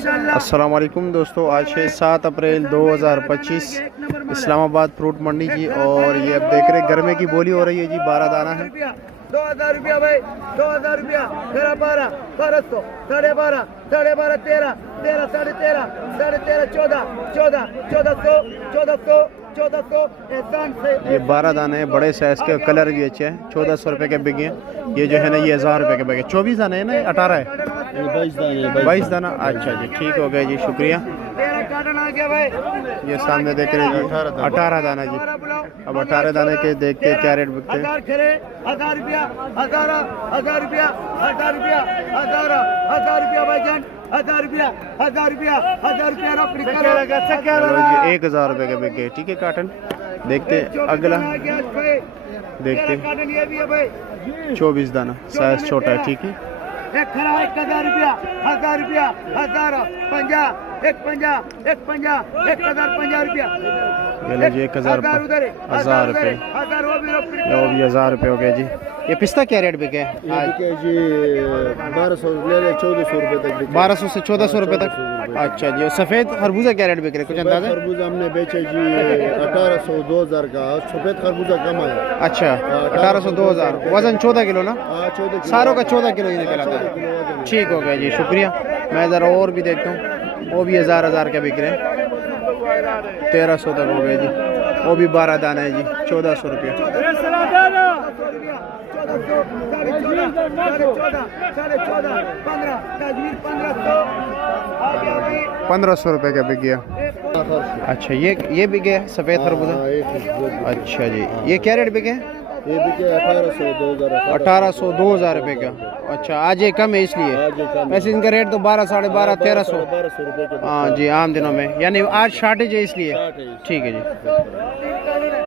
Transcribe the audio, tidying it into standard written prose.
अस्सलाम वालेकुम दोस्तों, आज है 7 अप्रैल 2025 इस्लामाबाद फ्रूट मंडी जी। और ये अब देख रहे गर्मे की बोली हो रही है जी। 12 दाना है। 2000 रुपया भाई, 2000 रुपया, 12 1200, 12.5, 12.5, 13, 13, 13.5, 13.5, 14, 14, 1400, 1400, 1400 एहसान से। ये 12 दाने हैं, बड़े साइज के, कलर भी अच्छे हैं। 1400 रुपये के बिके हैं। ये जो है ना ये 1000 रुपये के बिके। 24 दाने है ना, 18 है, 22 दाना। अच्छा जी, ठीक हो गया जी, शुक्रिया। आ गया भाई। ये सामने देख रहे हैं जी, 18 दाना जी। अब 18 दाने के देखते हैं क्या रेट बिकते हैं। 1000 रुपया, 1000 रुपया, 1000 रुपया, 1000 रुपया भाईजान, 1000 रुपया, 1000 रुपया, 1000 रुपया रोकड़ी करो। चलो जी, 1000 रुपये के बिक गए। ठीक है काटन। देखते अगला, देखते काटन ये भी है भाई। 24 दाना, साइज छोटा है। ठीक है। एक खरा 1000 रुपया, 1000 रुपया, 1000, 50, 150, 150, 1050 रुपया। ये लो जी, 1000 रुपये, 1000 रुपये, 1000 वो भी रोकड़ी। वो भी 1000 रुपये हो गया जी। ये पिस्ता क्या रेट बिके आज? जी 1200 ले ले, 1400 रुपये तक बिके। 1200 से 1400 रुपये तक। अच्छा जी। और सफ़ेद खरबूजा क्या रेट बिक रहे, कुछ अंदाजा? खरबूजा हमने बेचे जी 1800, 2000 का। सफेद खरबूजा कम है। अच्छा, 1800, 2000। वजन 14 किलो ना? 14 किलो। सारों का 14 किलो ही निकला था। ठीक हो गया जी, शुक्रिया। मैं ज़रा और भी देखता हूँ। वो भी 1000 के बिक रहे हैं। 1300 तक हो गए जी। वो भी 12 दाना है जी, 1400 रुपये। 1500 रुपये का बिक गया। अच्छा, ये बिक गया सफ़ेद खरबूजा। अच्छा जी, ये क्या रेट बिके? ये बिके 1800, 2000। 1800, 2000 रुपये का। अच्छा, आज ये कम है इसलिए। वैसे इनका रेट तो 12, 12.5, 1300। 1200 रुपये के। हाँ जी, आम दिनों में, यानी आज शॉर्टेज है इसलिए। ठीक है जी।